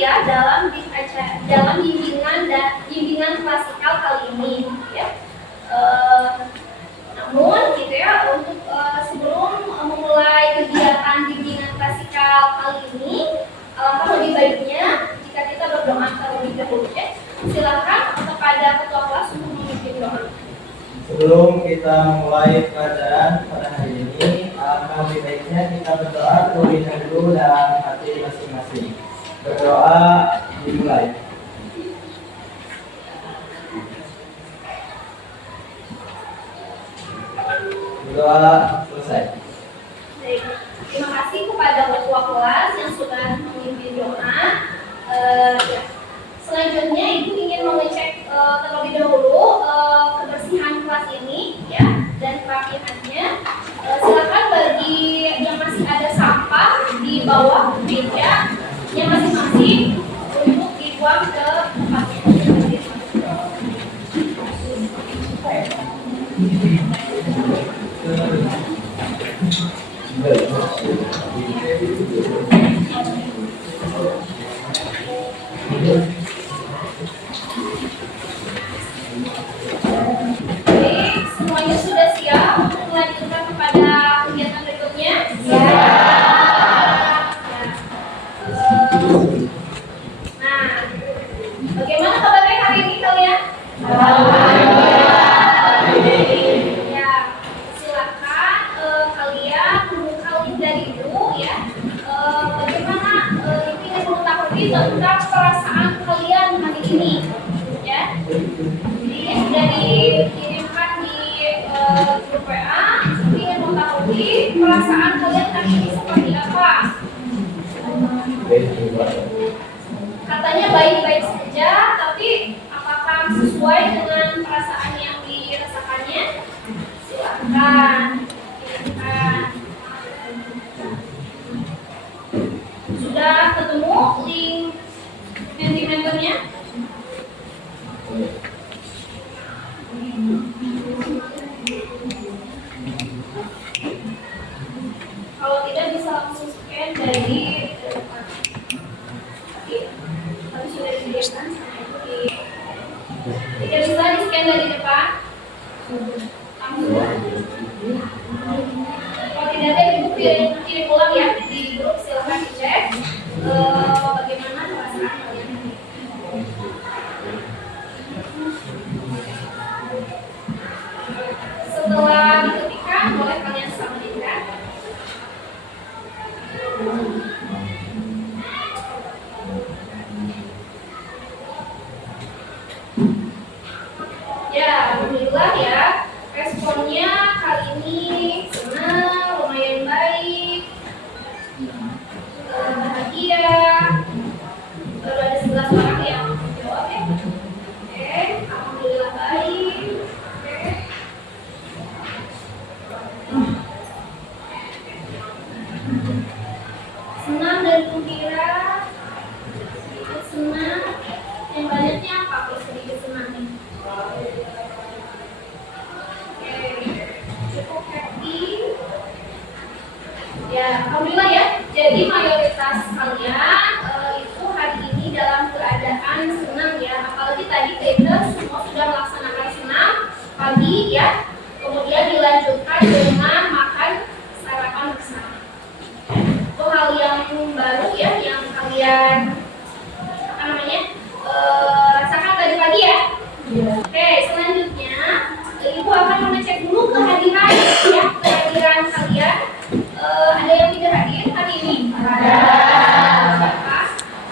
ya dalam bimbingan klasikal kali ini ya. Namun gitu ya, untuk sebelum memulai kegiatan bimbingan klasikal kali ini, alangkah lebih baiknya jika kita berdoa terlebih dahulu ya. Silakan kepada ketua kelas untuk memimpin doa. Sebelum kita mulai pelajaran pada hari ini, alangkah lebih baiknya kita berdoa terlebih dahulu dalam hati masing-masing. Berdoa dimulai. Berdoa selesai. Baik, terima kasih kepada ketua kelas yang sudah memimpin doa. Selanjutnya Ibu ingin mengecek terlebih dahulu kebersihan kelas ini ya dan kerapihannya. Silakan bagi yang masih ada sampah di bawah meja yang masing-masing untuk dibuang ke tempatnya. Baik, semuanya sudah siap untuk melanjutkan kepada kegiatan berikutnya? Ya. Nah, bagaimana kabarnya hari ini kalian? Ya, silakan kalian membuka link dari Ibu ya. Bagaimana Ibu ingin mengetahui tentang perasaan kalian hari ini ya. Ini sudah dikirimkan di grup WA. Ingin mengetahui perasaan kalian hari ini seperti apa? Katanya baik-baik saja, tapi apakah sesuai dengan perasaan yang dirasakannya? Silakan kirimkan. Sudah ketemu link membernya? Kalau tidak bisa langsung scan dari depan. Tapi sudah disediakan sama Ibu di. Tidak bisa di scan dari depan. Kalau tidak ada Ibu kirim ulang ya di grup, silakan dicek bagaimana perasaan kalian. Setelah diketikkan, boleh kalian sampaikan. Ya, alhamdulillah ya. Responnya kali ini senang, lumayan baik, bahagia. Baru ada 11 orang yang jawab ya. Oke, alhamdulillah baik. Senang dan gembira, sedikit senang, yang banyaknya apa kalau sedikit senang nih? Oke, cukup happy. Ya, alhamdulillah ya. Jadi mayoritas kalian itu hari ini dalam keadaan senang ya. Apalagi tadi kita semua sudah melaksanakan senam pagi ya. Kemudian dilanjutkan dengan makan sarapan bersama. Itu hal yang baru ya, yang kalian rasakan tadi pagi ya. Oke, selanjutnya Ibu akan mengecek dulu kehadiran ya, kehadiran kalian. Ada yang tidak hadir hari ini? Ada.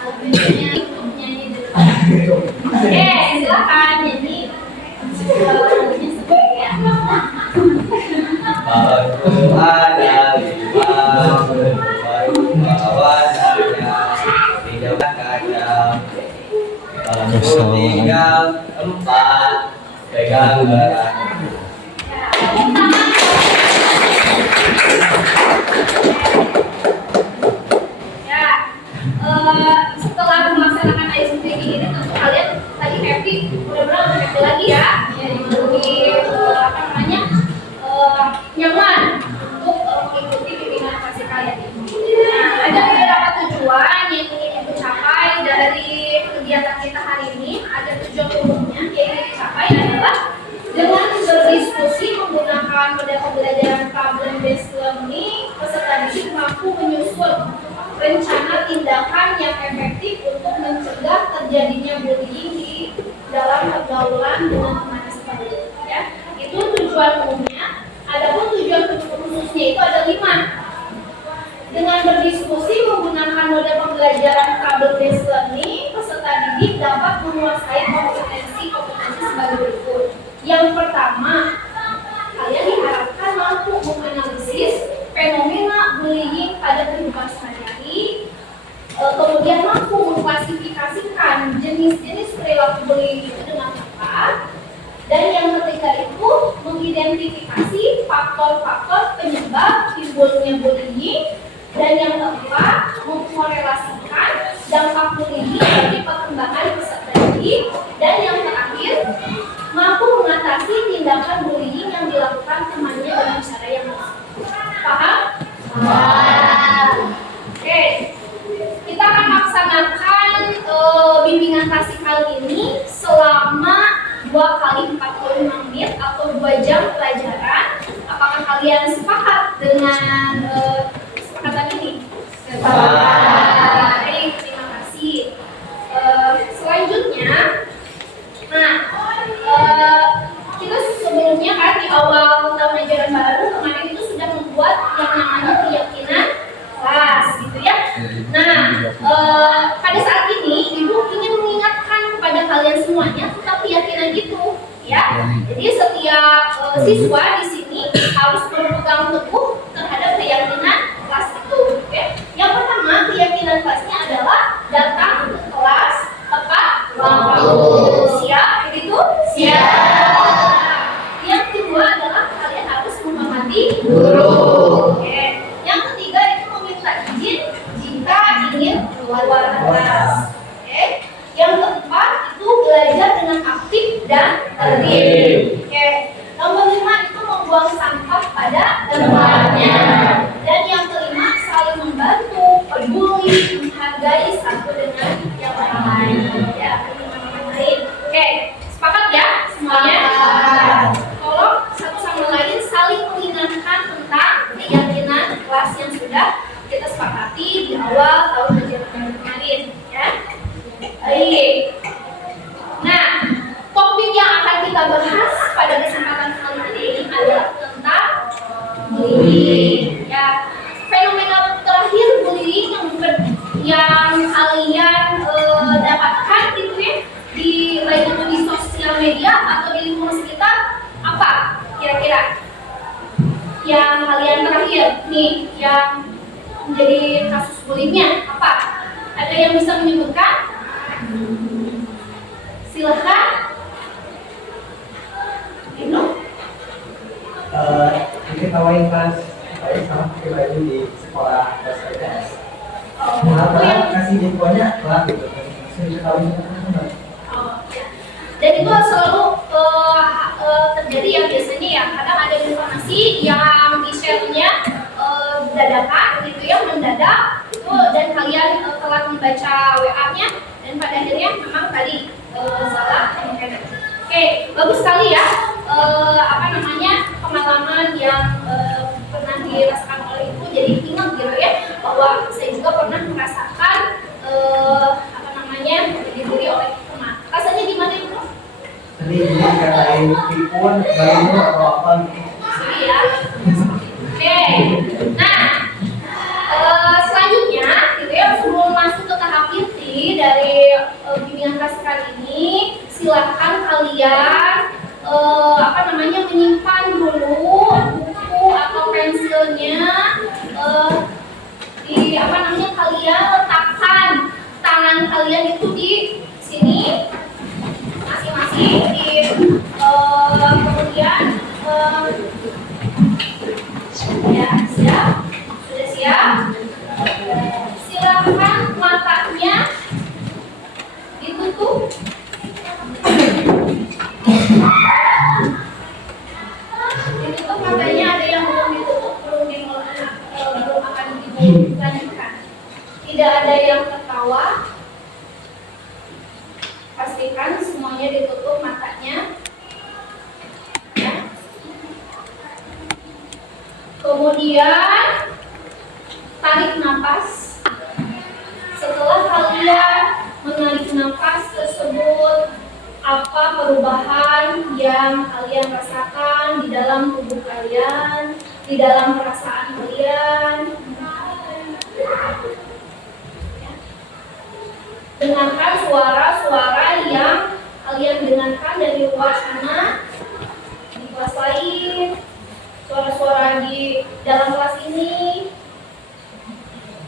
Albumnya untuk nyanyi di depan. Oke, silakan nyanyi. Lagunya sebagai ya. Baru ada lima, baru bawaannya tidak kadang. Kalau tinggal 4, pegang barang. Ya, setelah melaksanakan ice breaking ini tentu kalian tadi happy, mudah-mudahan lebih happy lagi ya. Lebih nyaman untuk mengikuti bimbingan kasih kalian ini. Nah, ada beberapa tujuan yang ingin Ibu capai dari mampu menyusun rencana tindakan yang efektif untuk mencegah terjadinya bullying di dalam pergaulan dengan teman sebaya. Ya, itu tujuan umumnya. Adapun tujuan khususnya itu ada 5. Dengan berdiskusi menggunakan model pembelajaran problem based learning, peserta didik dapat menguasai kompetensi sebagai berikut. Yang pertama, kalian diharapkan mampu menganalisis fenomena bullying pada kehidupan sehari-hari, kemudian mampu mengklasifikasikan jenis-jenis perilaku bullying itu dengan tepat, dan yang ketiga itu mengidentifikasi faktor-faktor penyebab timbulnya bullying, dan yang keempat mengkorelasikan dampak bullying bagi perkembangan peserta didik, dan yang terakhir mampu mengatasi tindakan bullying yang dilakukan temannya dengan cara yang paham? Oke, kita akan melaksanakan bimbingan kasih kali ini selama 2 kali 45 menit atau 2 jam pelajaran. Apakah kalian sepakat dengan kesepakatan ini? Baik, terima kasih. Selanjutnya, kita sebelumnya kan di awal tahun ajaran baru kemarin itu sudah membuat yang namanya keyakinan kelas, gitu ya. Nah, pada saat ini Ibu ingin mengingatkan kepada kalian semuanya tentang keyakinan itu, ya. Jadi setiap siswa di sini harus berpegang teguh terhadap keyakinan kelas itu. Ya. Yang pertama, keyakinan kelasnya adalah datang ke kelas tepat waktu. Siap? Begitu? Siap. Yang kedua adalah kalian harus menghormati guru. Oke. Yang ketiga itu meminta izin jika ingin keluar kelas. Oke. Yang keempat itu belajar dengan aktif dan tertib. Oke. Nomor 5 itu membuang sampah pada tempatnya. Dan yang kelima saling membantu, peduli, menghargai satu dengan yang lain. Ya, oke, sepakat ya semuanya? Tolong satu sama lain saling mengingatkan tentang keyakinan kelas yang sudah kita sepakati di awal tahun ajaran kemarin, ya. Baik. Nah, topik yang akan kita bahas pada kesempatan kali ini adalah tentang bullying. Ya, fenomena terakhir bullying yang kalian dapatkan gitu ya di baik itu di sosial media atau di lingkungan sekitar, apa kira-kira yang kalian terakhir nih yang menjadi kasus bullyingnya apa? Ada yang bisa menyebutkan? Silahkan. Ibnu? Ini tawain pas saya sama pakai baju di sekolah SPTS. Karena kasih infonya lah gitu. Saya tawain teman-teman. Dan itu selalu terjadi ya biasanya ya. Kadang ada informasi yang di-share-nya dadakan gitu ya, mendadak itu, dan kalian telah membaca WA-nya dan pada akhirnya memang tadi salah mungkin. Oke, bagus sekali ya pengalaman yang pernah dirasakan oleh Ibu, jadi ingat gitu ya bahwa saya juga pernah merasakan dibully oleh teman. Rasanya gimana Ibu? Tadi dikatain pikun, baru atau apa gitu. Ya. Oke. Nah, selanjutnya gitu ya, sebelum masuk ke tahap inti dari bimbingan kasih kali ini, silakan kalian menyimpan dulu buku atau pensilnya kalian letakkan tangan kalian itu di sini masing-masing kemudian ya siap, sudah siap, silakan matanya ditutup. Ditutup matanya, ada yang belum ditutup, belum akan dilanjutkan. Tidak ada yang tertawa. Pastikan semuanya ditutup matanya. Ya. Kemudian tarik napas. Setelah kalian menarik napas tersebut, apa perubahan yang kalian rasakan di dalam tubuh kalian, di dalam perasaan kalian? Dengarkan suara-suara yang kalian dengarkan dari luar sana, di kelas lain, suara-suara di dalam kelas ini.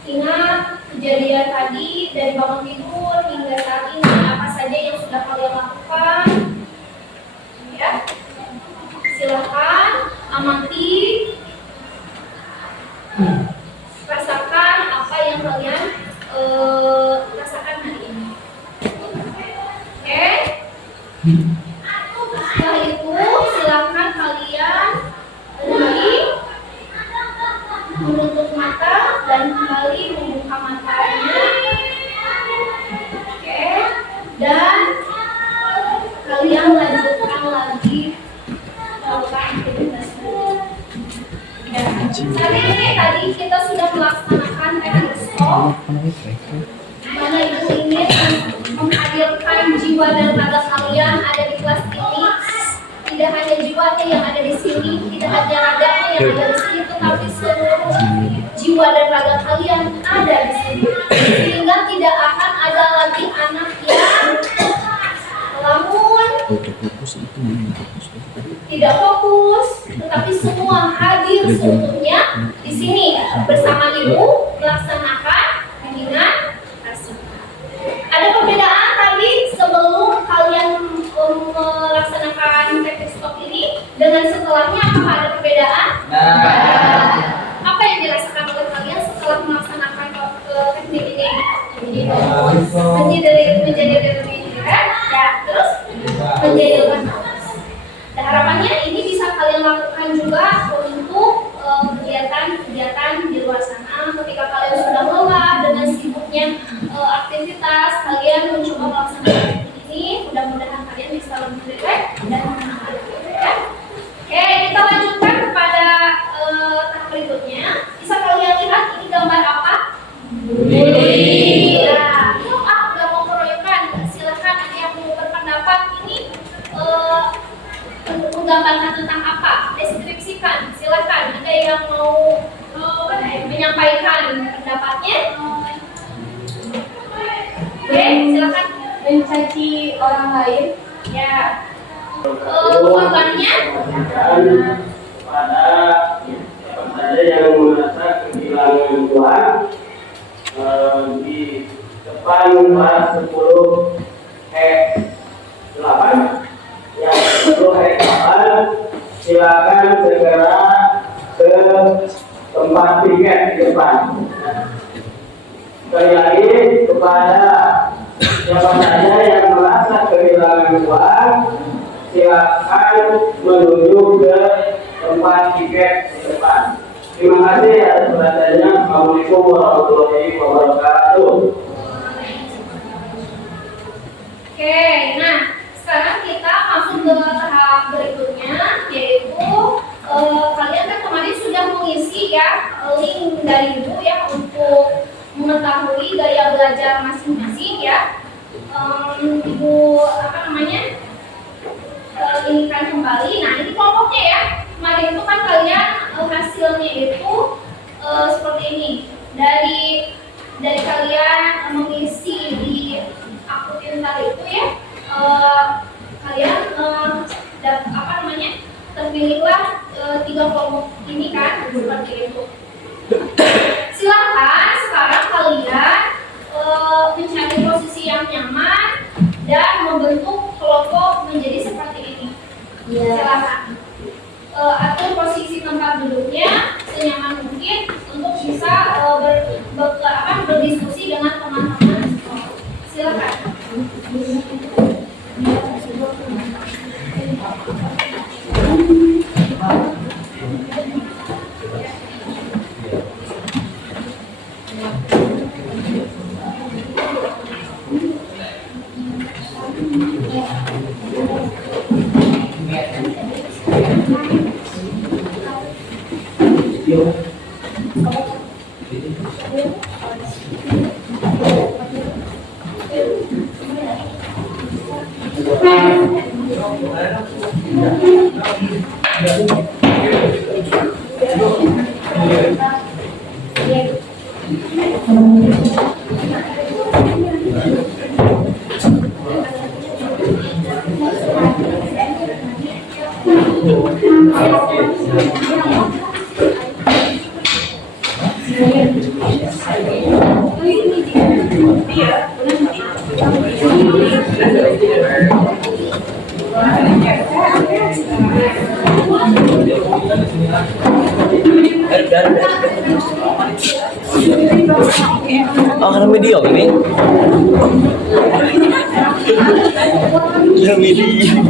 Ingat kejadian tadi dari bangun tidur hingga saat ini, apa saja yang sudah kalian lakukan? Ya, silakan amati, rasakan apa yang kalian rasakan hari ini. Oke? Setelah itu silakan kalian berhenti, menutup mata dan kembali membuka matanya. Oke? Dan kalian lanjutkan lagi melakukan aktivitasnya. Ya. Saat ini tadi kita sudah melaksanakan teknik stop, mana ibu ingin menghadirkan jiwa dan raga kalian ada di kelas ini. Tidak hanya jiwanya yang ada di sini, tidak hanya raganya yang ada di sini, tetapi seluruh jiwa dan raga kalian ada di sini. Sehingga tidak akan ada lagi anak yang melamun, tidak fokus, tetapi semua hadir seutuhnya di sini bersama ibu melaksanakan bimbingan kasih. Ada perbedaan tadi sebelum kalian melaksanakan teknik stop ini dengan setelahnya, apakah ada perbedaan? Apa yang dirasakan oleh kalian setelah melaksanakan teknik ini? Menjadi lebih kan? Ya, terus menjadi lebih fokus. Dan harapannya ini bisa kalian lakukan juga untuk kegiatan-kegiatan di luar sana. Ketika kalian sudah lelah dengan sibuknya aktivitas, kalian mencoba melaksanakan teknik ini. Mudah-mudahan kalian bisa lebih rileks dan menyenangkan. Ya. Oke, kita lanjutkan kepada tahap berikutnya. Bisa kalian lihat ini gambar apa? Budi. Nah, udah mau keroyokan. Silakan ada yang mau berpendapat ini menggambarkan tentang apa? Deskripsikan. Silakan. Ada yang mau menyampaikan pendapatnya? Oke, silakan. Mencaci orang lain. Ya. Korbannya? Pada siapa saja yang merasa kehilangan Tuhan di depan kelas 10 8 yang 10 8 silakan segera ke tempat tiket di depan. Sekali lagi kepada siapa saja yang merasa kehilangan uang, silakan menuju ke tempat tiket di depan. Terima kasih atas perhatiannya. Assalamualaikum warahmatullahi wabarakatuh. Oke, nah sekarang kita masuk ke tahap berikutnya, yaitu kalian kan kemarin sudah mengisi ya link dari ibu ya untuk mengetahui gaya belajar masing-masing ya. Ibu inginkan kembali. Nah ini kelompoknya ya. Kemarin itu kan kalian hasilnya itu seperti ini. Dari kalian mengisi di akun pintar itu ya, kalian terpilihlah 3 kelompok ini kan seperti itu. Silakan sekarang kalian mencari posisi yang nyaman dan membentuk kelompok menjadi seperti ini. Silakan atur posisi tempat duduknya senyaman mungkin untuk bisa berdiskusi dengan teman-teman. Silakan. Yo. Oh, karena video ini. Karena video.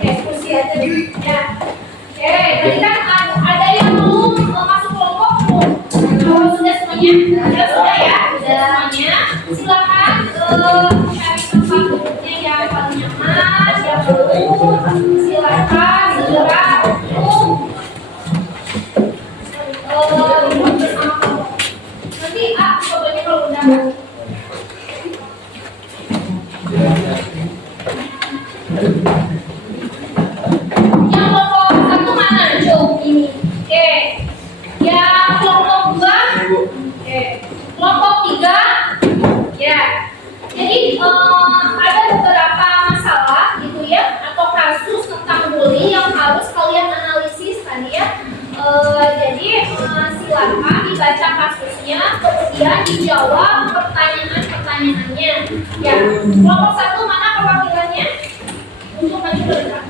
Eksekusi aja deh. Ya. Oke, tadi kan ada yang belum masuk kelompok belum? Kalau sudah semuanya? Sudah ya? Sudah semuanya. Silakan cari tempat duduknya yang paling nyaman, yang belum. Silakan segera duduk. Duduk bersama kelompok. Nanti fotonya kalau udah. Yang kelompok satu mana? Coba ini. Oke. Yang kelompok dua. Oke. Kelompok tiga. Ya. Jadi ada beberapa masalah gitu ya, atau kasus tentang bully yang harus kalian analisis tadi ya. Jadi silakan dibaca kasusnya, kemudian dijawab pertanyaan-pertanyaannya. Ya. Kelompok satu mana perwakilannya? Untuk maju ke depan.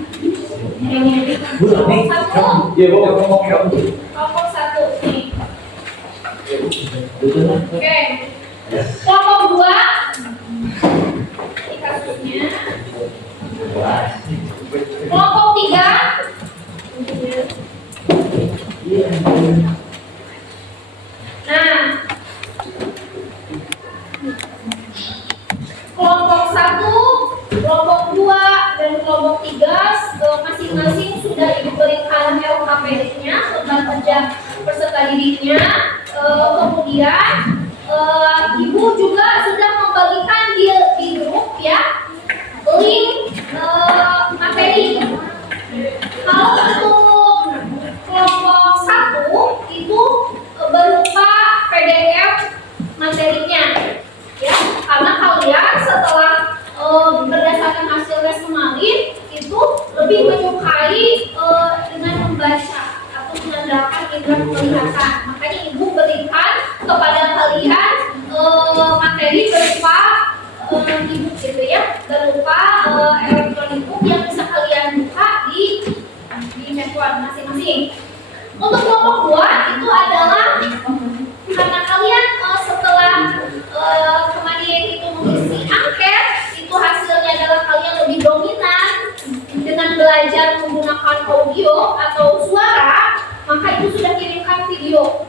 Kelompok satu. Kelompok satu nih. Oke. Kelompok dua. Ini kasusnya. Kelompok tiga. Nah, kelompok satu, kelompok dua, dan kelompok tiga masing-masing sudah diberikan LKPD-nya, lembar kerja peserta didiknya. Kemudian ibu juga sudah membagikan di grup ya link materi. Kalau untuk kelompok satu itu berupa PDF materinya, ya, karena kalian setelah berdasarkan hasil tes kemarin itu lebih menyukai dengan membaca atau mengandalkan indera penglihatan. Makanya ibu berikan kepada kalian materi berupa e-book gitu ya, berupa elektronik book yang bisa kalian buka di handphone masing-masing. Untuk kelompok dua itu adalah karena kalian setelah kemarin itu mengisi angket, itu hasilnya adalah kalian lebih dominan dengan belajar menggunakan audio atau suara, maka itu sudah kirimkan video.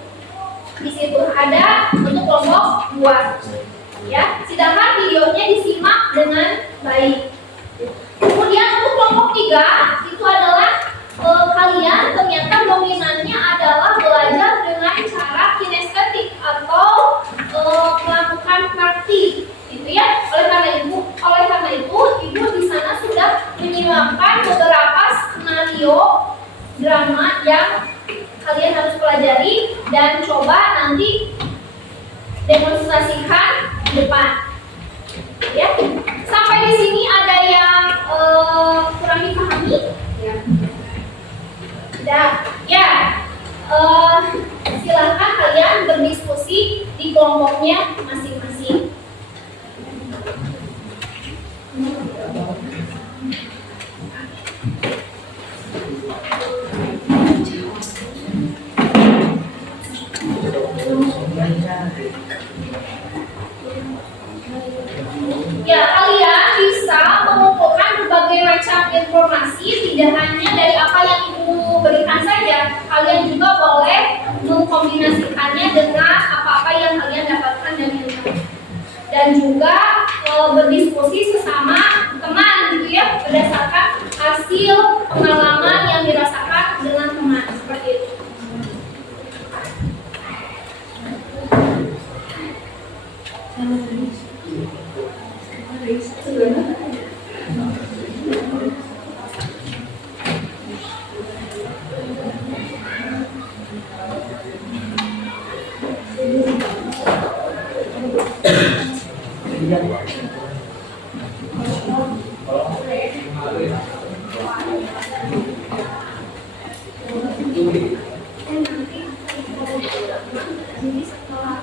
Di situ ada untuk kelompok dua. Ya, sedangkan videonya disimak dengan baik. Ya, kalian bisa mengumpulkan berbagai macam informasi, tidak hanya dari apa yang Ibu berikan saja. Kalian juga boleh mengkombinasikannya dengan apa-apa yang kalian dapatkan dari internet. Dan juga berdiskusi sesama teman gitu ya, berdasarkan hasil pengalaman yang dirasakan dengan teman seperti itu. Jadi setelah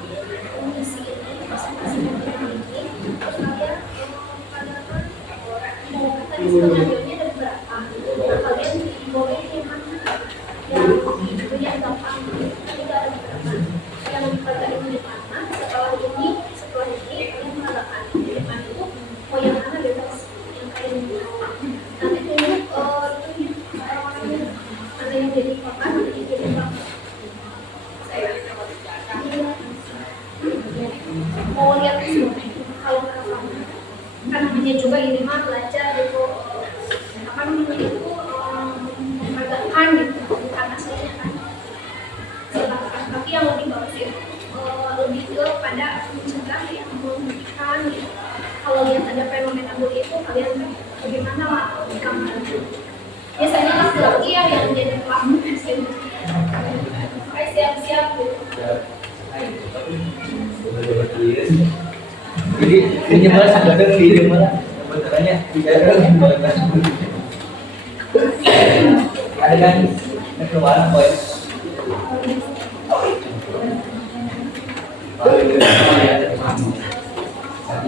mengisi ini masing-masing ini, terus kalian mengadakan tadi skenario-nya ada berapa? Nah, kalian boleh yang mana? Yang gampang, tidak ada berapa? Yang lebih pada ini di mana? Setelah ini kalian mengadakan di depan itu, oh yang mana bebas yang kalian mau. Nanti tunjuk orang-orangnya, ada yang jadi kakak, ada yang jadi kakak. Mau lihat kalau kan namanya juga ini mah belajar gitu apa namanya itu memperagakan gitu bukan aslinya kan silakan tapi yang lebih bagus ya lebih ke pada mencegah ya membuktikan gitu kalau lihat ada fenomena bully itu kalian kan bagaimana lah di kamar biasanya laki-laki ya yang jadi pelaku gitu kayak siap-siap gitu. Jadi ini malah sadar diri malah benarnya tidak ada ada kan keluar boy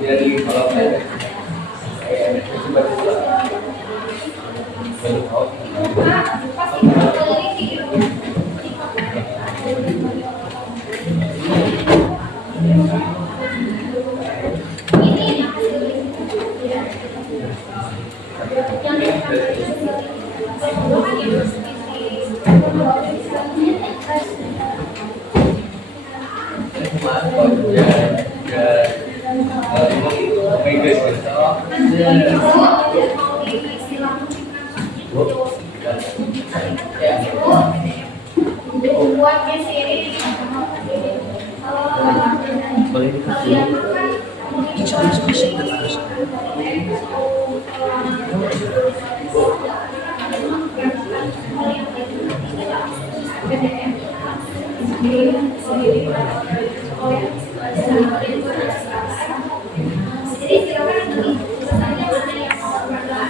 jadi kalau buatnya sendiri Boleh dikasih. jadi silakan nanti pesannya mana yang mau berdoa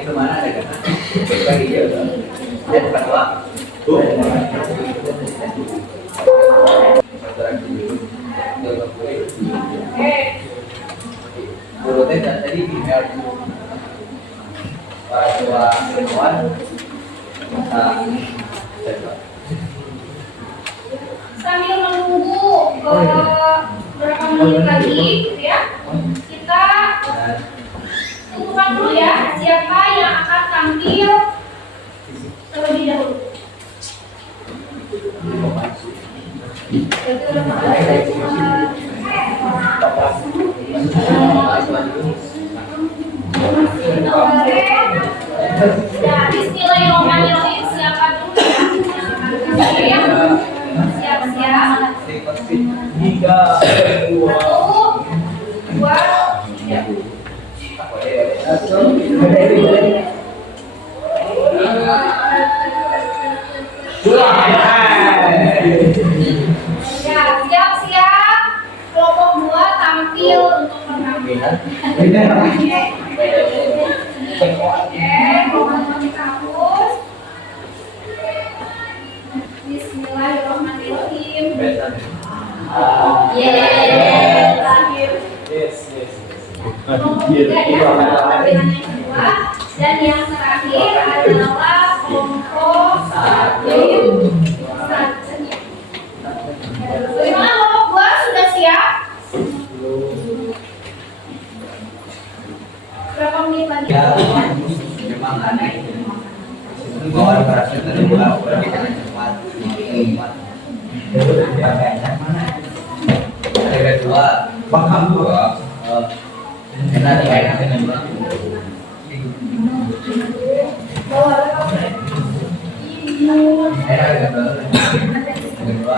itu mana ada kan? Bagi dia. Dan kedua, guru tadi email para tua ilmuwan sambil menunggu berapa menit lagi gitu ya kita tentukan dulu ya siapa yang akan tampil terlebih dahulu. Ya, bismillahirrahmanirrahim. Siapa dulu? Siap-siap. 1, 2, 3. Ya, siap-siap. Kelompok 2 tampil untuk penampilan. Oke, di kampus. Bismillahirrahmanirrahim. Yes. pimpinan yang kedua, dan yang terakhir adalah kelompok bagaimana kelompok dua sudah siap? Berapa menit lagi? Memang aneh. Bahwa berhasil terbuka berbicara cepat. Ada kedua, bahkan dua. Enak enak dengan dua. Enak kedua.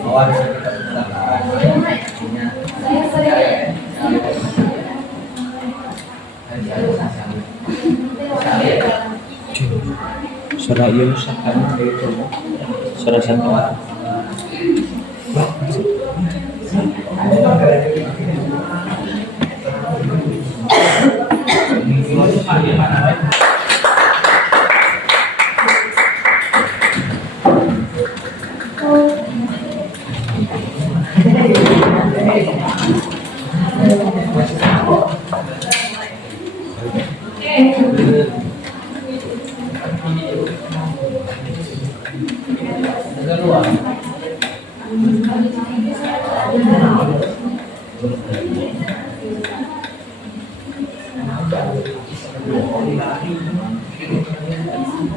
Bahwa kita kecelakaan. Saya sering. Suara iya rusak kan itu. Suara satu.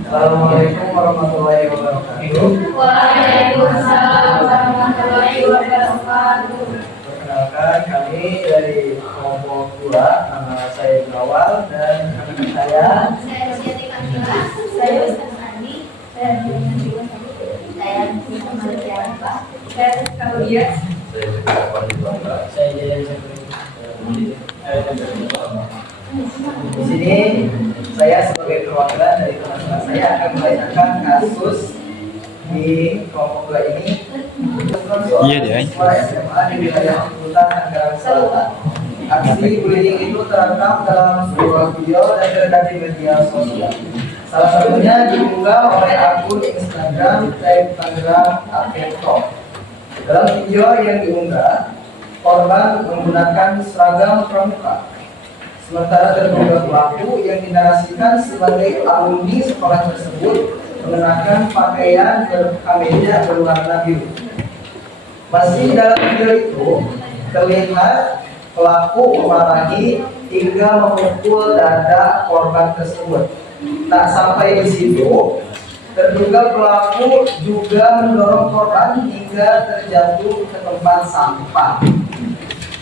Assalamualaikum warahmatullahi wabarakatuh. Waalaikumsalam warahmatullahi wabarakatuh. Perkenalkan, kami dari kelompok 2, nama saya Nawal dan anak saya. Saya Rosyati Kamila. Saya Ustaz Andi. Saya Maria. Saya Kaulia. Saya Jayan Di sini saya sebagai perwakilan dari teman-teman saya akan membacakan kasus di kelompok 2 ini. Iya deh. Siswa SMA di wilayah Kutai Tangerang Selatan. Aksi bullying itu terekam dalam sebuah video dan beredar di media sosial. Salah satunya diunggah oleh akun Instagram Tangerang Arcade Talk. Dalam video yang diunggah, korban menggunakan seragam pramuka. Sementara terduga pelaku yang dinarasikan sebagai alumni sekolah tersebut mengenakan pakaian berkemeja berwarna biru. Masih dalam video itu terlihat pelaku memarahi hingga memukul dada korban tersebut. Tak sampai di situ, terduga pelaku juga mendorong korban hingga terjatuh ke tempat sampah.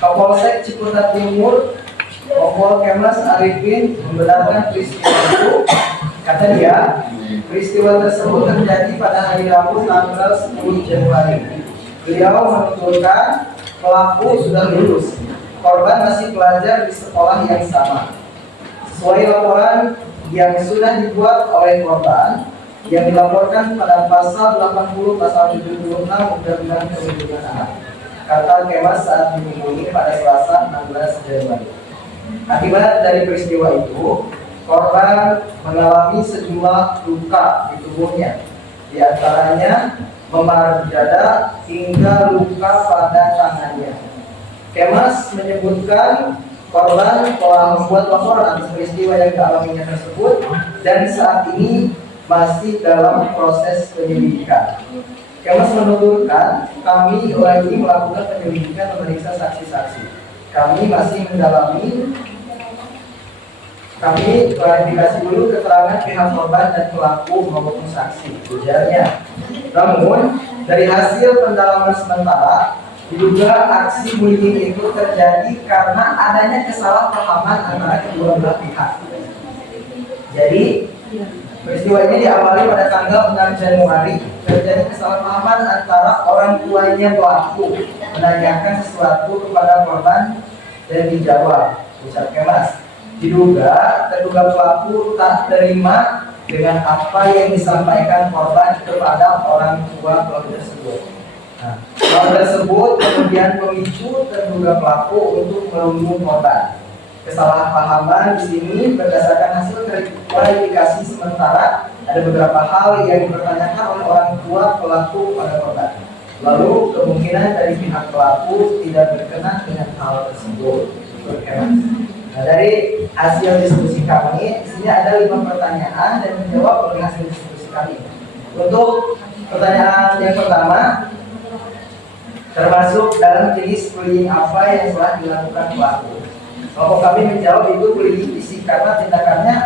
Kapolsek Ciputat Timur, Kompol Kemas Arifin membenarkan peristiwa itu. Kata dia, peristiwa tersebut terjadi pada hari Rabu tanggal 10 Januari. Beliau menuturkan pelaku sudah lulus, korban masih pelajar di sekolah yang sama. Sesuai laporan yang sudah dibuat oleh korban, yang dilaporkan pada pasal 80 pasal 76 Undang-Undang Perlindungan Anak, kata Kemas saat dihubungi pada Selasa 16 Januari. Akibat dari peristiwa itu, korban mengalami sejumlah luka di tubuhnya, di antaranya memar di dada hingga luka pada tangannya. Kemas menyebutkan korban telah membuat laporan atas peristiwa yang dialaminya tersebut dan saat ini masih dalam proses penyelidikan. Kemas menuturkan, kami lagi melakukan penyelidikan memeriksa saksi-saksi. Kami masih mendalami, kami klarifikasi dulu keterangan pihak korban dan pelaku maupun saksi, ujarnya. Namun, dari hasil pendalaman sementara, diduga aksi bullying itu terjadi karena adanya kesalahpahaman antara kedua belah pihak. Jadi, peristiwa ini diawali pada tanggal 6 Januari. Terjadi kesalahpahaman antara orang tuanya pelaku menanyakan sesuatu kepada korban dan dijawab, ucap Kemas. Diduga terduga pelaku tak terima dengan apa yang disampaikan korban kepada orang tua pelaku tersebut. Nah, hal tersebut kemudian memicu terduga pelaku untuk merundung korban. Kesalahpahaman di sini berdasarkan hasil klarifikasi sementara ada beberapa hal yang dipertanyakan oleh orang tua pelaku pada korban. Lalu kemungkinan dari pihak pelaku tidak berkenan dengan hal tersebut. Nah, dari hasil diskusi kami, di sini ada 5 pertanyaan dan menjawab oleh hasil diskusi kami. Untuk pertanyaan yang pertama, termasuk dalam jenis bullying apa yang telah dilakukan pelaku? Kelompok kami menjawab itu bullying fisik karena tindakannya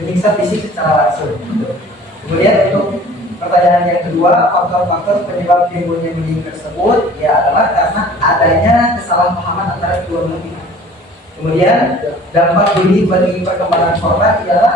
menyiksa fisik secara langsung. Kemudian untuk pertanyaan yang kedua, faktor-faktor penyebab timbulnya bullying tersebut ya adalah karena adanya kesalahpahaman antara kedua belah pihak. Kemudian dampak bullying bagi perkembangan korban ialah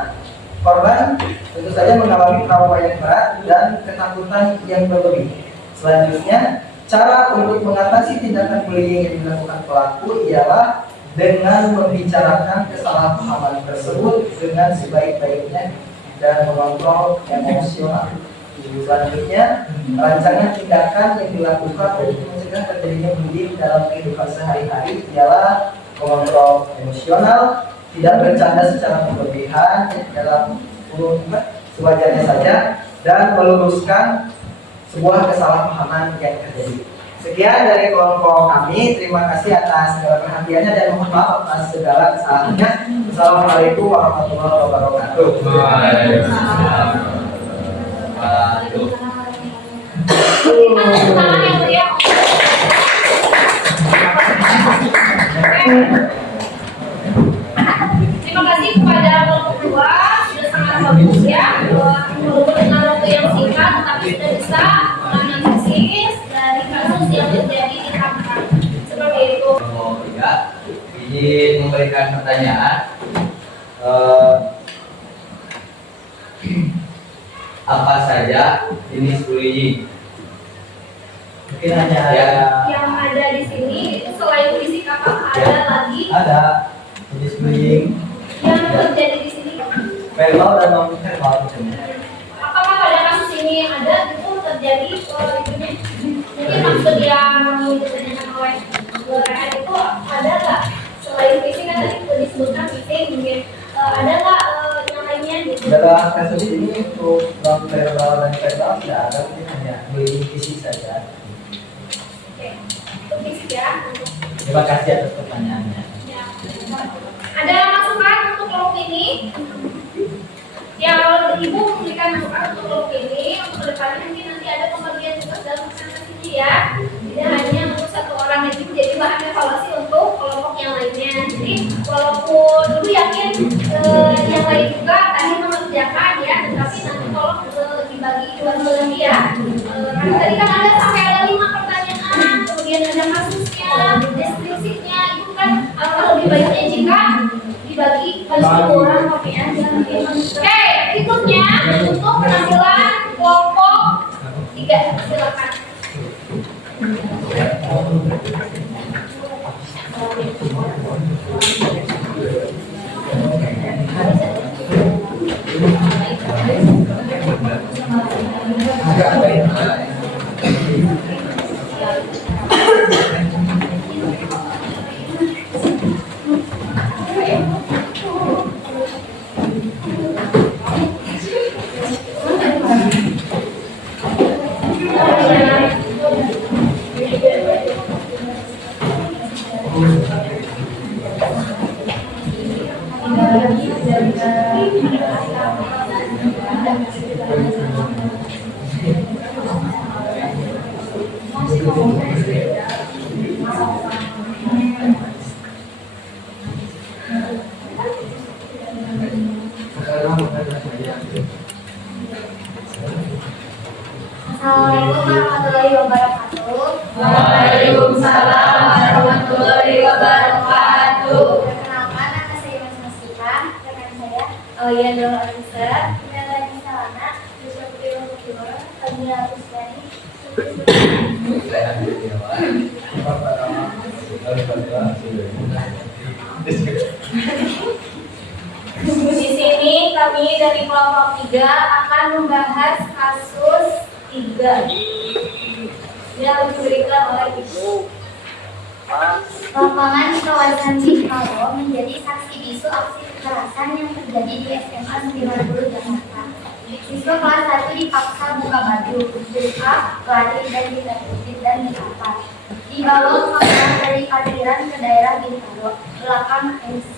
korban tentu saja mengalami trauma yang berat dan ketakutan yang berlebih. Selanjutnya, cara untuk mengatasi tindakan bullying yang dilakukan pelaku ialah dengan membicarakan kesalahpahaman tersebut dengan sebaik-baiknya dan mengontrol emosional. Selanjutnya, rancangan tindakan yang dilakukan untuk mencegah terjadinya bullying dalam kehidupan sehari-hari ialah mengontrol emosional, tidak bercanda secara berlebihan dalam sewajarnya saja, dan meluruskan sebuah kesalahpahaman yang terjadi. Sekian dari kelompok kami. Terima kasih atas segala perhatiannya dan mohon maaf atas segala kesalahannya. Assalamualaikum warahmatullahi wabarakatuh. Terima kasih kepada kelompok kedua, sudah sangat bagus ya. Walaupun dengan waktu yang singkat, tapi sudah bisa menganalisis dari kasus yang terjadi di Tangerang. Seperti itu. Nomor 3, izin memberikan pertanyaan. Apa saja jenis bullying? Mungkin hanya Yang ada di sini selain fisik apakah ada lagi ada jenis bullying yang terjadi di sini? verbal dan non verbal. Apakah pada kasus ini ada itu terjadi itunya? Mungkin maksud yang ditanyakan oleh rekan itu ada nggak selain fisik kan tadi disebutkan fisik mungkin ada nggak yang lainnya gitu? Dalam kasus ini untuk non verbal dan verbal tidak ada, mungkin hanya bullying fisik saja. Oke, untuk fisik ya. Terima kasih atas pertanyaannya. Ya. Ada masukan untuk kelompok ini? Ya, kalau ibu memberikan masukan untuk kelompok ini, untuk kedepannya mungkin nanti ada pembagian tugas dalam presentasi ini ya. Tidak hanya untuk satu orang, jadi menjadi bahan evaluasi untuk kelompok yang lainnya. Jadi walaupun dulu yakin yang lain juga tadi mengerjakan ya, tetapi nanti tolong dibagi dua lagi ya. Karena tadi kan ada sampai ada 5 pertanyaan, kemudian ada kasusnya, deskripsinya itu kan lebih baiknya jika dibagi pada 10 orang tapi aja. Oke, berikutnya untuk penampilan kelompok 3 silakan. Assalamualaikum warahmatullahi wabarakatuh. Waalaikumsalam warahmatullahi wabarakatuh. Perkenalkan, nama saya Mas Masita, rekan saya Yandro Alisa, Nela Salana, Yusuf Dewa Kudoro, Fadila Ustani. Di sini kami dari kelompok 3 akan membahas kasus 3 yang diberikan oleh Ibu. Lapangan di kawasan Cikalo menjadi saksi bisu aksi kekerasan yang terjadi di SMA 90 Jakarta. Siswa kelas 1 dipaksa buka baju, up, lari, dan ditangkap. Dibawa kemana dari parkiran ke daerah Bintaro, belakang SD.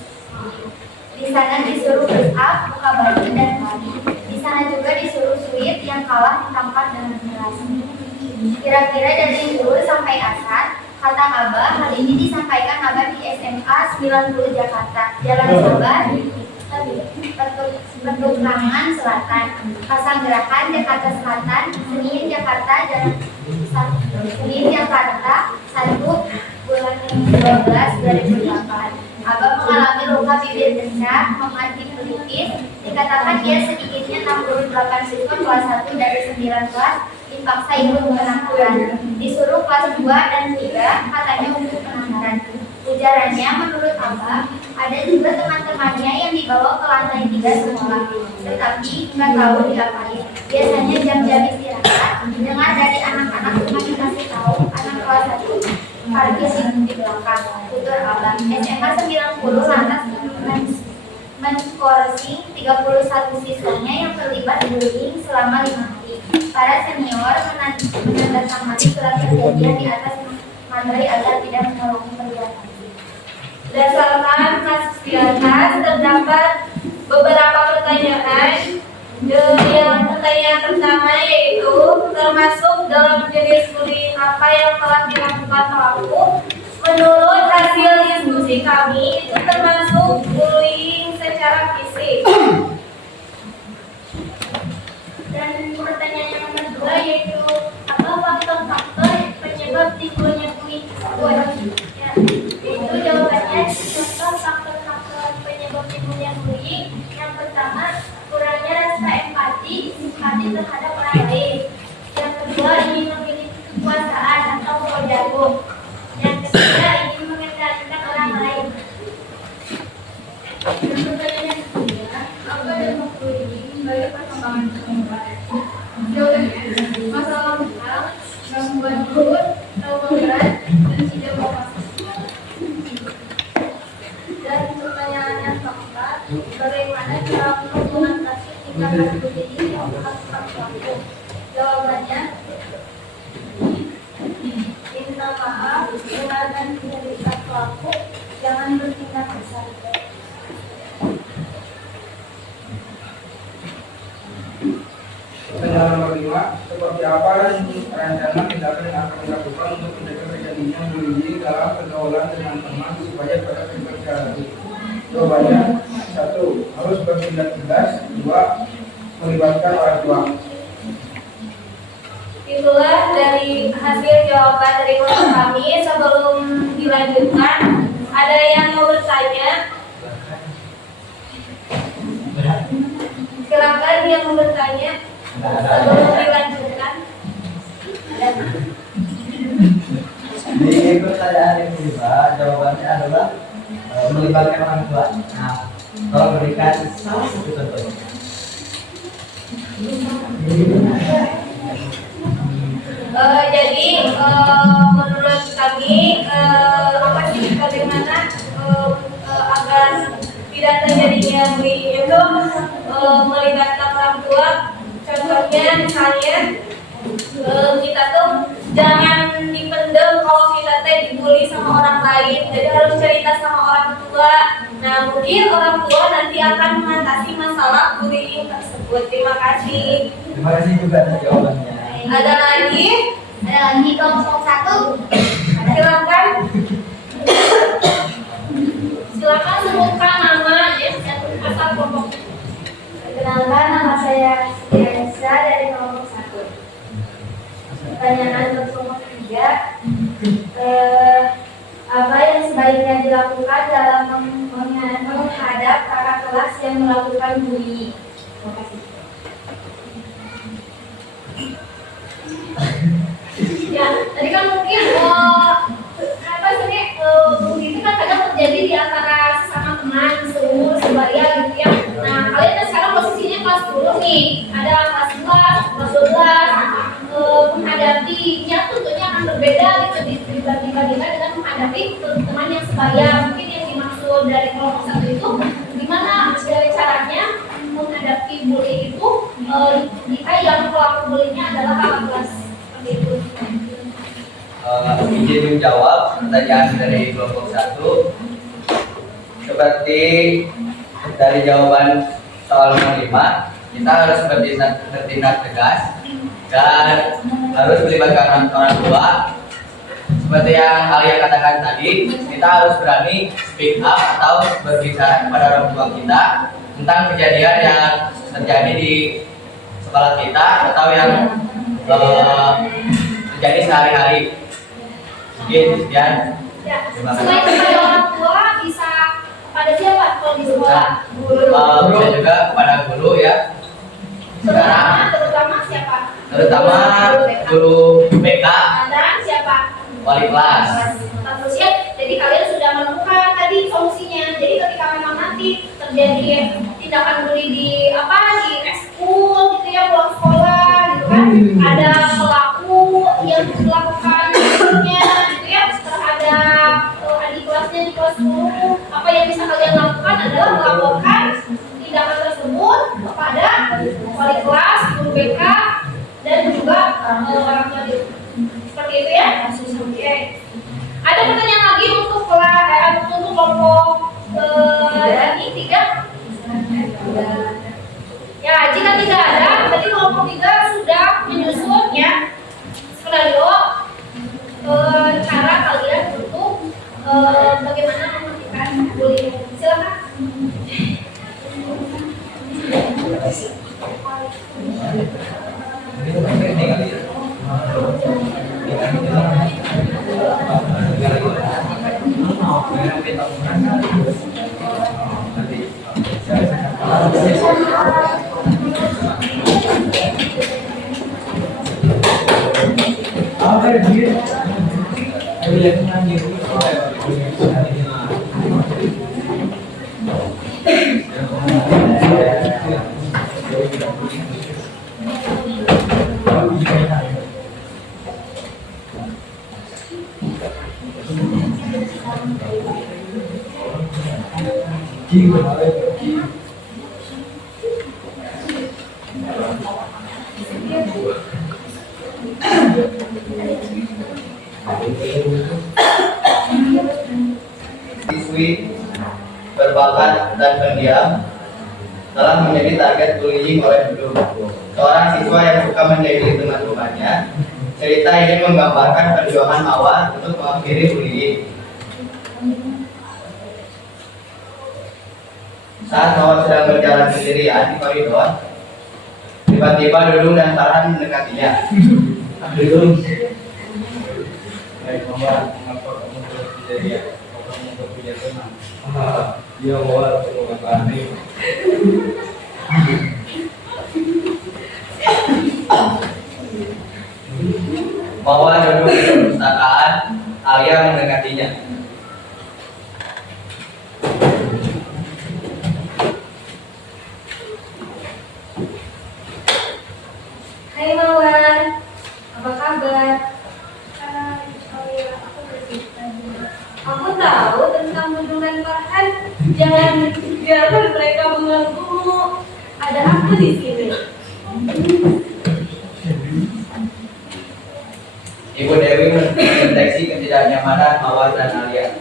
Di sana disuruh push up, buka baju, dan lari. Di sana juga disuruh sweet yang kalah ditampar dengan keras. Kira-kira dari dulu sampai asar, kata Abah, hal ini disampaikan Abah di SMA 90 Jakarta, Jalan Sabar, Petukangan Selatan, Pasanggerahan Jakarta Selatan, Senin Jakarta, Senin Jakarta, 1 bulan 12 2008. Abah mengalami luka bibir pecah, memar di pelipis. Dikatakan dia sedikitnya 68 siswa kelas 1 dari 9 kelas dipaksa ikut penangkaran. Disuruh kelas 2 dan 3 katanya untuk penangkaran. Ujarannya menurut Abah, ada juga teman-temannya yang dibawa ke lantai 3 sekolah, tetapi nggak tahu diapain. Biasanya jam-jam istirahat, dengar dari anak-anak cuma dikasih tahu anak kelas 1 parkir di belakang. Tutur Abah, SMA 90 lantas menskorsing 31 siswanya yang terlibat bullying selama 5 hari. Para senior menandatangani surat perjanjian di atas materi agar tidak mengulangi perbuatan. Berdasarkan kasus di atas terdapat beberapa pertanyaan. Yang pertanyaan pertama yaitu termasuk dalam jenis bullying apa yang telah dilakukan pelaku. Menurut hasil diskusi kami itu termasuk bullying secara fisik. Dan pertanyaan yang kedua yaitu apa faktor-faktor penyebab timbulnya bullying tersebut? Ya, itu jawabannya contoh faktor-faktor penyebab timbulnya bullying. Yang pertama, kurangnya rasa empati, simpati terhadap orang lain. Yang kedua, ingin memiliki kekuasaan atau jago. Yang ketiga, ingin mengendalikan orang lain. Dan pertanyaan yang ketiga, apa dampak bullying bagi perkembangan kehidupan? Jawabannya, masalah mental, gangguan mood, trauma berat, dan tidak motivasi. Dan pertanyaan yang keempat, bagaimana cara mengatasi tindakan bullying yang dilakukan pelaku? Jawabannya, minta maaf, dengarkan cerita pelaku, jangan bertindak besar. Pertanyaan nomor 5, seperti apa rencana tindakan yang akan dilakukan untuk mencegah terjadinya bullying dalam pergaulan dengan teman supaya pada terjadi? Jawabannya, 1. Harus bertindak tegas. 2. Melibatkan orang tua. Itulah dari hasil jawaban dari kelompok kami. Sebelum dilanjutkan, ada yang mau bertanya? Silakan yang mau bertanya sebelum dilanjutkan. Di pertanyaan yang kedua, jawabannya adalah melibatkan orang tua. Nah, tolong berikan salah satu contohnya. Jadi menurut kami apa sih bagaimana agar tidak terjadinya bullying itu melibatkan orang tua. Contohnya misalnya kita tuh jangan dipendem kalau kita teh dibully sama orang lain, jadi harus cerita sama orang tua. Nah mungkin orang tua nanti akan mengatasi masalah bullying tersebut. Terima kasih. Terima kasih juga atas jawabannya. Ada lagi? Ada lagi kelompok 1. Silakan. Silakan sebutkan nama dan asal kelompok. Perkenalkan, nama saya Aisyah dari kelompok 1. Pertanyaan untuk kelompok 3. Apa yang sebaiknya dilakukan dalam menghadap kakak kelas yang melakukan bullying? Terima kasih. Ya, tadi kan mungkin apa sih bullying itu kan kadang terjadi di antara sesama teman, seumur, sebaya gitu ya. Nah, kalian kan sekarang posisinya kelas 10 nih, ada kelas 11, kelas 12, menghadapinya tentunya akan berbeda gitu dibandingkan dengan menghadapi teman yang sebaya. Mungkin yang dimaksud dari kelompok 1 itu gimana caranya menghadapi bullying itu jika yang pelaku bullyingnya adalah kakak kelas. Seperti itu. Izin menjawab pertanyaan dari kelompok 1. Seperti dari jawaban soal 5, kita harus bertindak tegas dan harus melibatkan orang tua. Seperti yang Alia katakan tadi, kita harus berani speak up atau berbicara kepada orang tua kita tentang kejadian yang terjadi di sekolah kita atau yang terjadi sehari-hari. Mungkin sekian. Ya. Selain kepada orang tua, bisa kepada siapa kalau di sekolah? Bisa juga kepada guru ya. Terutama siapa? Terutama guru BK, Dan siapa? wali kelas. Terus ya, jadi kalian sudah menemukan tadi solusinya. Jadi ketika memang nanti terjadi tindakan bully di ekskul gitu ya, pulang sekolah gitu kan, ada pelaku yang melakukan bullyingnya gitu ya terhadap adik kelasnya di kelas 10, apa yang bisa kalian lakukan adalah melaporkan tindakan tersebut kepada wali kelas, guru BK, dan juga orang tua di rumah. Seperti itu ya. Oke. Ada pertanyaan lagi untuk kelompok ini 3? Ya, jika tidak ada, berarti kelompok 3 sudah menyusun ya skenario cara kalian untuk bagaimana menghentikan bullying. Silakan. Siswi berbakat dan pendiam telah menjadi target bullying oleh guru. Seorang siswa yang suka menjadi teman-temannya, cerita ini menggambarkan perjuangan awal untuk mengakhiri bullying. Saat Mawar sedang berjalan sendirian di koridor, tiba-tiba Dudung dan Farhan mendekatinya. Dudung, baik Mawar, mengapa kamu terus kejadian? Kamu berpikir tenang. Dia Mawar perlu aneh. Mawar duduk di perpustakaan, Alia mendekatinya. Hai Mawar, apa kabar? Aku tahu tentang Dudung dan Farhan. Jangan biarkan mereka mengganggumu. Ada aku di sini. Ibu Dewi mendeteksi ketidaknyamanan Mawar dan Alia.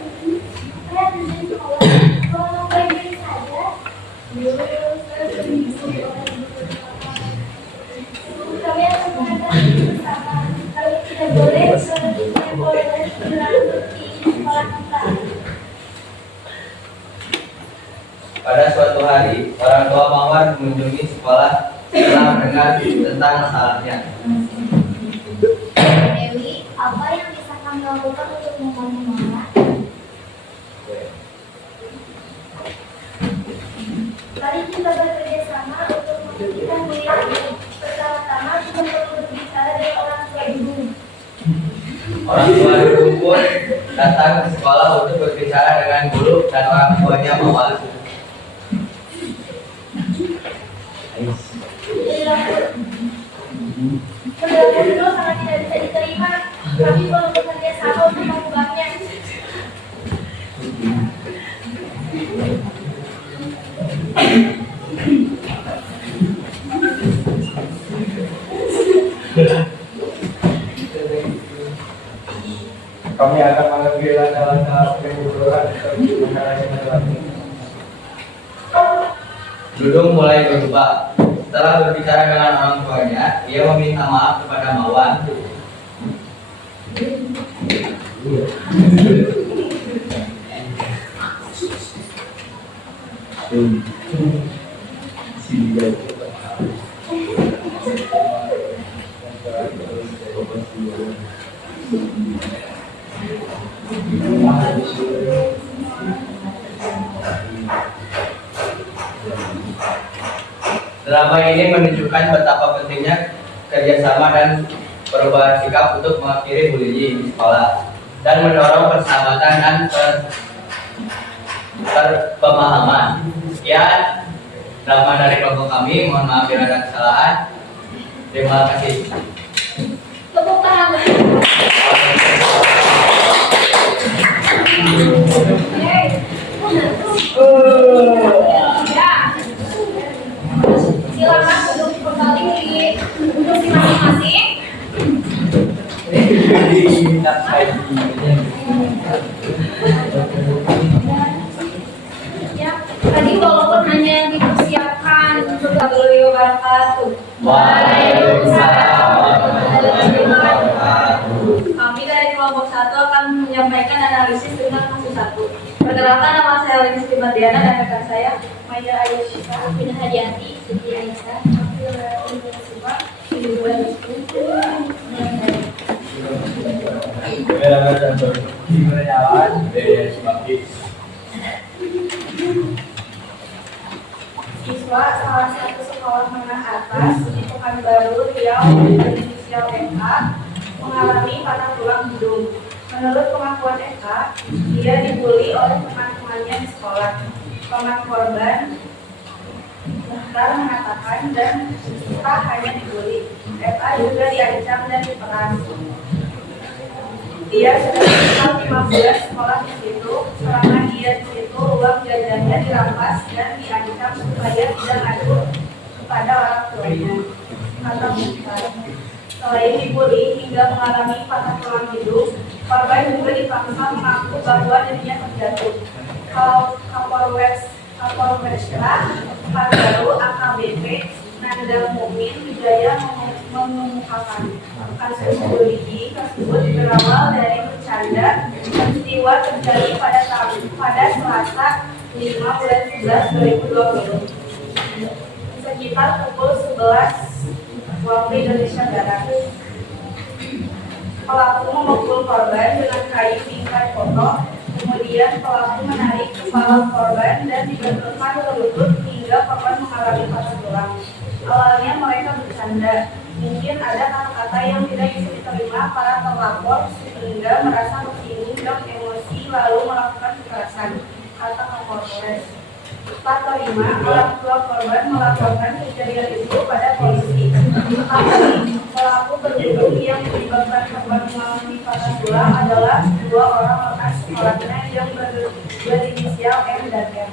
Pada suatu hari, orang tua Mawar mengunjungi sekolah setelah mendengar tentang masalahnya. Dewi, apa yang bisa kamu lakukan untuk membantu Mawar? Mari kita bekerja sama untuk menghentikan bullying ini. Pertama-tama kita perlu berbicara dengan orang tua dulu. Orang tua Dudung pun datang ke sekolah untuk berbicara dengan guru dan orang tuanya Mawar. Pendapat dulu sangat tidak bisa diterima. Kami perlu bekerja sama untuk mengubahnya. Kami akan mengambil langkah-langkah penyelenggaraan untuk mengatasi masalah ini. Dudung mulai berubah. Setelah berbicara dengan orang tuanya, dia meminta maaf kepada Mawar. Drama ini menunjukkan betapa pentingnya kerjasama dan perubahan sikap untuk mengakhiri bullying di sekolah dan mendorong persahabatan dan pemahaman. Sekian drama dari kelompok kami. Mohon maaf bila ada kesalahan. Terima kasih. Tepuk tangan. Ya. Silakan duduk kembali di kursi masing-masing. Ya, tadi walaupun hanya dipersiapkan untuk Warahmatullahi wabarakatuh. Kami dari kelompok 1 akan menyampaikan analisis tentang kasus 1. Perkenalkan, nama saya Lenis Dimadiana dan rekan saya Maya Ayushika, Bina Hadianti, Siti Aisyah, siswa salah satu sekolah menengah atas di Pekanbaru, Riau, berinisial Eka, mengalami patah tulang hidung. Menurut pengakuan Eka, dia dibully oleh teman-temannya di sekolah. Paman korban bahkan mengatakan dan tak hanya dibully, Eka juga diancam dan diperas. Dia sudah tinggal 5 bulan sekolah di situ. Selama dia di situ, uang jajannya dirampas dan diancam supaya tidak ngadu kepada orang tuanya atau bukan. Selain dibully hingga mengalami patah tulang hidung, korban juga dipaksa mengaku bahwa dirinya terjatuh. Kapolresnya Pekanbaru AKBP Nandang Mumin Wijaya mengumumkan kasus bullying tersebut berawal dari bercanda. Peristiwa terjadi pada Selasa 5 bulan 11 2020 sekitar pukul 11 waktu Indonesia Barat. Pelaku memukul korban dengan kayu bingkai foto. Kemudian pelaku menarik kepala korban dan dibenturkan ke lutut hingga korban mengalami patah tulang. Awalnya mereka bercanda, mungkin ada kata-kata yang tidak bisa diterima para terlapor sehingga merasa tersinggung dan emosi lalu melakukan kekerasan, kata Kapolres. Tak terima, orang tua korban melaporkan kejadian itu pada polisi. Tetapi pelaku berhubung yang menyebabkan korban mengalami patah tulang adalah 2 orang rekan sekolahnya yang berinisial M dan R.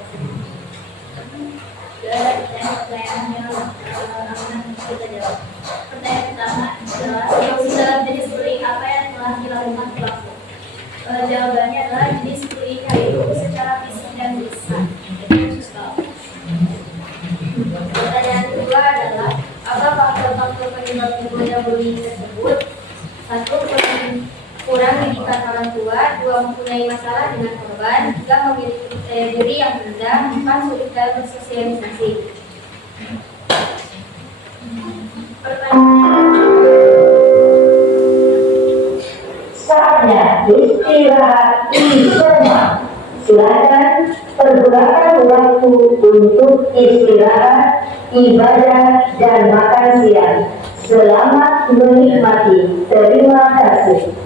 Pertanyaan pertama adalah solusi dalam jenis bullying apa yang telah dilakukan pelaku? Jawabannya adalah jenis bullying itu secara fisik dan lisan. Pertanyaan kedua adalah apa faktor-faktor penyebab timbulnya bullying tersebut? 1. Kurang didikan orang tua. 2. Mempunyai masalah dengan korban. 3. Memiliki daya diri yang rendah. 4. Sulit dalam bersosialisasi. Saatnya istirahat semua. Silakan pergunakan waktu untuk istirahat, ibadah, dan makan siang. Selamat menikmati. Terima kasih.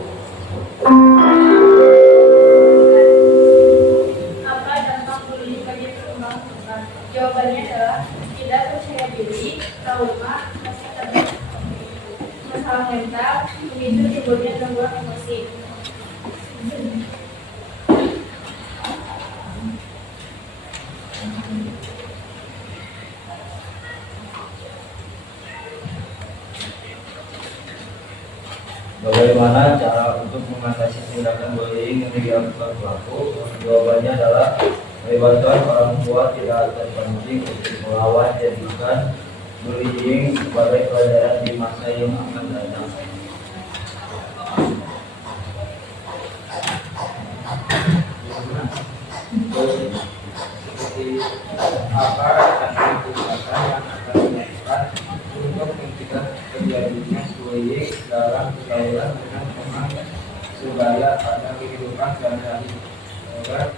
Apa dampak bullying bagi perkembangan korban? Jawabannya adalah tidak percaya diri, trauma, masalah mental, memicu timbulnya gangguan emosi. Bagaimana cara untuk mengatasi tindakan bullying yang dilakukan pelaku? Jawabannya adalah melibatkan orang tua tidak terpancing untuk melawan, jadikan bullying sebagai pelajaran di masa yang akan datang. Seperti apa tindakan yang akan dilakukan untuk mencegah terjadinya bullying dalam pergaulan dengan teman sebaya pada kehidupan sehari-hari agar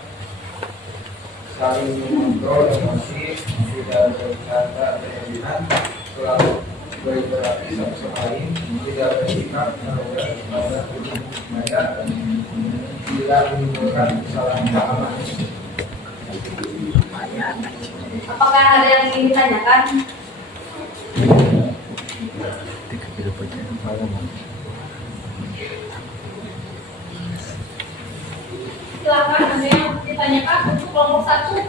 saling mengontrol emosi, tidak bercanda berlebihan, selalu berinteraksi satu sama lain, tidak bersikap arogan pada tubuh mereka, tidak menimbulkan kesalahpahaman. Apakah ada yang ingin ditanyakan? Silakan ada yang ditanyakan untuk kelompok 1.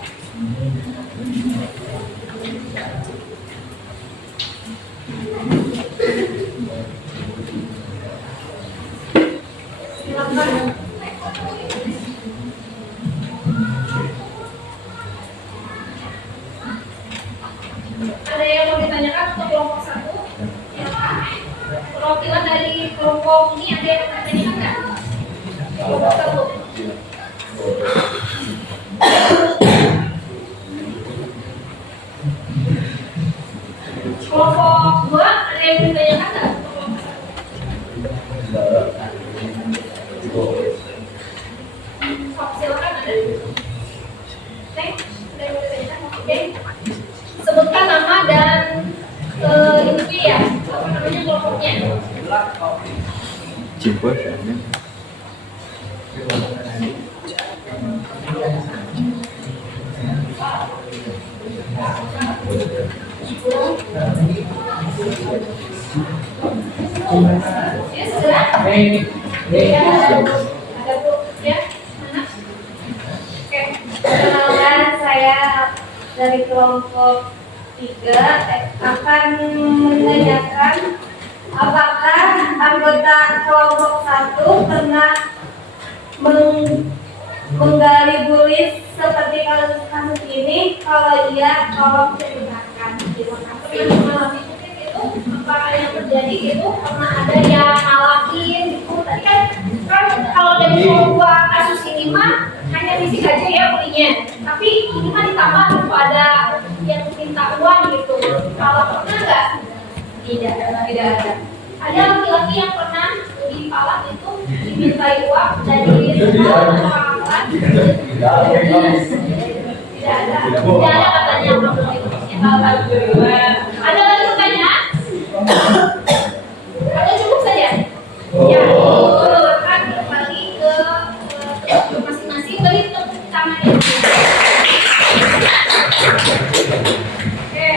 Silakan. Ada yang mau ditanyakan untuk kelompok 1? Perwakilan dari kelompok ini ada yang mau ditanyakan nggak? Kelompok 1. Kelompok 2 ada yang ditanyakan nggak? Silakan ada. Neng, ada yang ditanyakan? Oke. Sebutkan nama dan ini ya, apa namanya kelompoknya? Cimpur soalnya. Ya, segera. Ya, ada Bu, ya, mana? Oke. Perkenalkan, saya dari kelompok 3 akan menanyakan apakah anggota kelompok 1 pernah menggali bully seperti kasus ini. Kalau iya, tolong ceritakan. Terima kasih. Yang mengalami mungkin itu apa yang terjadi itu pernah ada yang ngalahin gitu. Tadi kan kalau dari dua kasus ini mah hanya fisik aja ya bulinya. Tapi ini mah ditambah gitu ada yang minta uang gitu. Kalau pernah nggak? Tidak ada. Ada laki-laki yang pernah dipalak itu dimintai uang dari orang-orang. Tidak ada katanya problem itu. Ada lagi pertanyaan? Ada cukup saja? Ya, silakan kembali ke masing-masing. Beri tepuk tangan ya. Oke.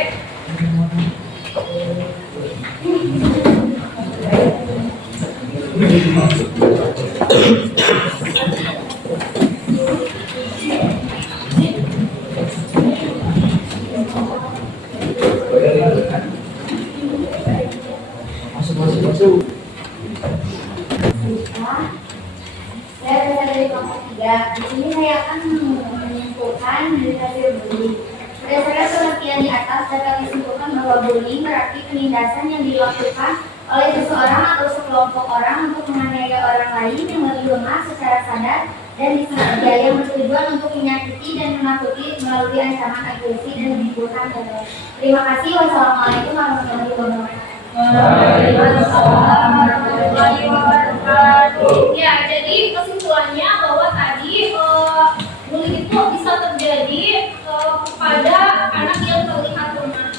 Masuk. Saya berasal dari kelompok 3. Di sini saya akan menyimpulkan dari hasil bullying. Berdasarkan pengertian di atas, dapat disimpulkan bahwa bullying berarti penindasan yang dilakukan oleh seseorang atau sekelompok orang untuk menganiaya orang lain yang lebih lemah secara sadar dan disengaja, yang bertujuan untuk menyakiti dan menakuti melalui ancaman, agresi, dan menimbulkan teror. Terima kasih. Wassalamualaikum warahmatullahi wabarakatuh. Waalaikumsalam warahmatullahi wabarakatuh. Ya, jadi kesimpulannya bahwa tadi bullying itu bisa terjadi kepada anak yang terlihat lemah.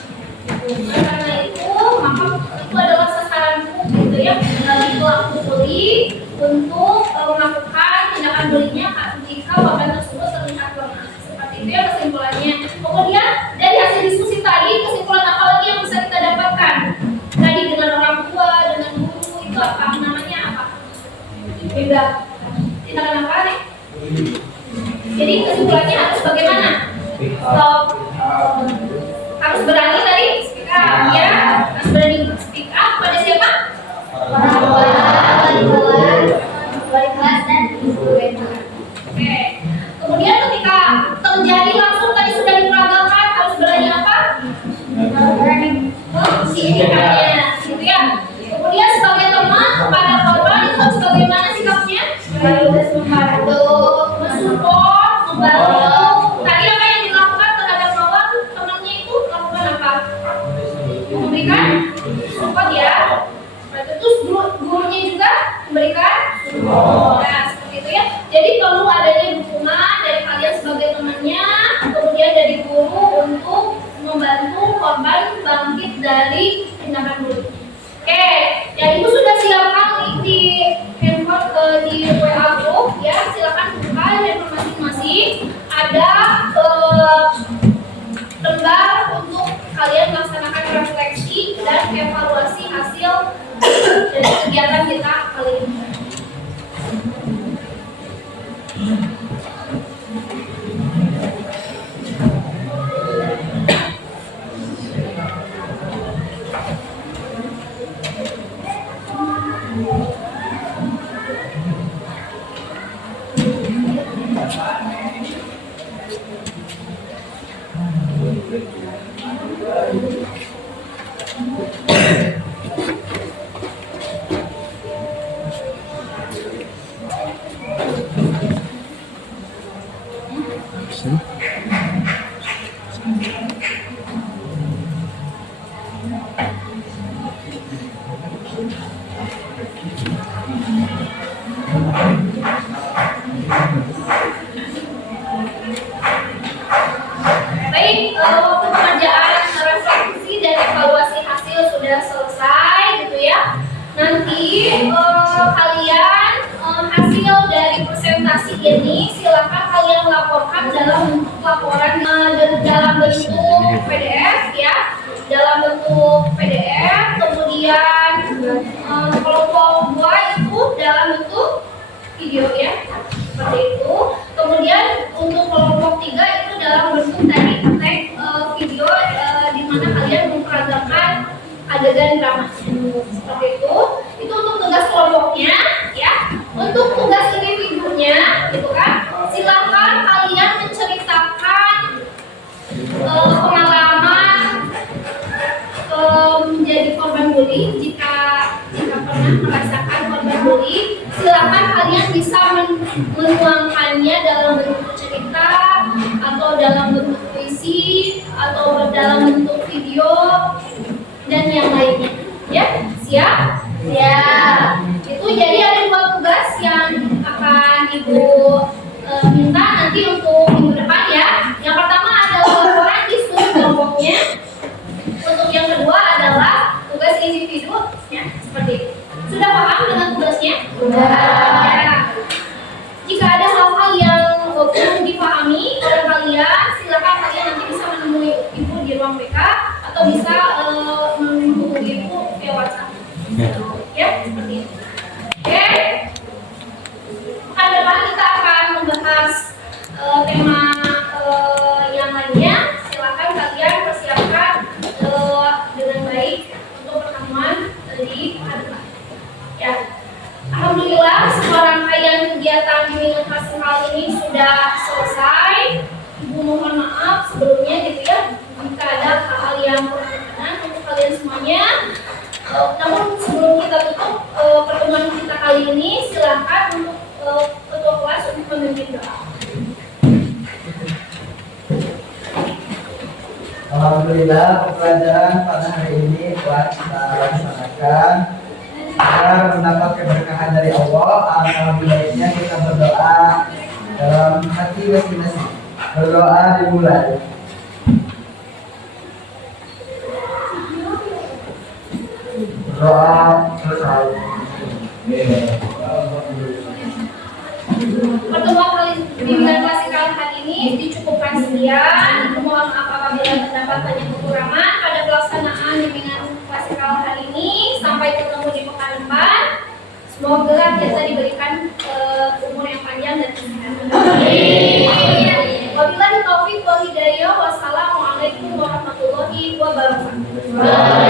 Karena itu, maka itu adalah sasaran gitu ya dari pelaku bully untuk melakukan tindakan bullyingnya jika korban tersebut terlihat lemah. Seperti itu ya kesimpulannya. Kemudian dari hasil diskusi tadi, kesimpulan apa lagi yang bisa kita dapatkan? Tadi dengan orang tua, dengan guru, itu apa namanya apa? Beda. Tindakan apa nih? Jadi kesimpulannya harus bagaimana? Harus berani tadi speak up ya, harus berani speak up pada siapa? Orang tua, wali kelas, dan membantu, mensupport, membantu. Tadi apa yang dilakukan terhadap Noah temannya itu lakukan apa? Memberikan support ya. Terus gurunya juga memberikan support. Nah, seperti itu ya. Jadi perlu adanya dukungan dari kalian sebagai temannya, kemudian dari guru untuk membantu korban bangkit dari tindakan bullying. Oke, ya ibu sudah siapkan link di handphone di WA group ya. Silakan buka handphone masing-masing. Ada lembar untuk kalian melaksanakan refleksi dan evaluasi hasil dari kegiatan kita kali ini. Baik, waktu pengerjaan refleksi dan evaluasi hasil sudah selesai gitu ya. Nanti kalian hasil dari presentasi ini silakan kalian laporkan dalam bentuk laporan dalam bentuk PDF ya, dalam bentuk PDF. Kemudian kelompok 2 itu dalam bentuk video ya, seperti itu. Kemudian untuk kelompok 3 itu dalam bentuk tag video di mana kalian memperagakan adegan drama seperti itu. Itu untuk tugas kelompoknya ya. Untuk tugas individunya gitu kan, silakan kalian menceritakan pengalaman menjadi korban bullying. Jika pernah merasakan korban bullying, silakan kalian bisa menuangkannya dalam bentuk cerita atau dalam bentuk puisi atau dalam bentuk video dan yang lainnya ya. Siap? Siap. Itu jadi ada 2 tugas yang akan ibu minta nanti untuk minggu depan ya. Yang pertama adalah laporan di seluruh kelompoknya. Untuk yang kedua adalah tugas individu ya, seperti itu. Sudah paham dengan tugasnya? Sudah. Ya. Jika ada hal-hal yang belum dipahami oleh kalian, silakan kalian nanti bisa menemui ibu di ruang BK atau bisa menghubungi ibu via WhatsApp. Ya, seperti itu. Oke. Pekan depan kita akan membahas tema yang lainnya. Silakan kalian persiapkan dengan baik untuk pertemuan di pekan depan. Ya. Alhamdulillah, semua rangkaian kegiatan bimbingan festival ini sudah selesai. Ibu mohon maaf sebelumnya gitu ya, jika ada hal-hal yang berkenan untuk kalian semuanya. Namun sebelum kita tutup pertemuan kita kali ini, silakan untuk ketua kelas untuk memimpin doa. Alhamdulillah, pembelajaran pada hari ini telah kita laksanakan agar mendapat keberkahan dari Allah. Alhamdulillah baiknya kita berdoa dalam hati masing-masing. Berdoa dimulai. Doa selesai. Pertemuan kali bimbingan klasikal hari ini dicukupkan sekian. Mohon maaf apabila terdapat banyak kekurangan pada pelaksanaan bimbingan klasikal hari ini. Sampai ketemu di pekan depan. Semoga kita diberikan umur yang panjang dan kesehatan. Wabillahi taufiq wal hidayah. Wassalamualaikum warahmatullahi wabarakatuh.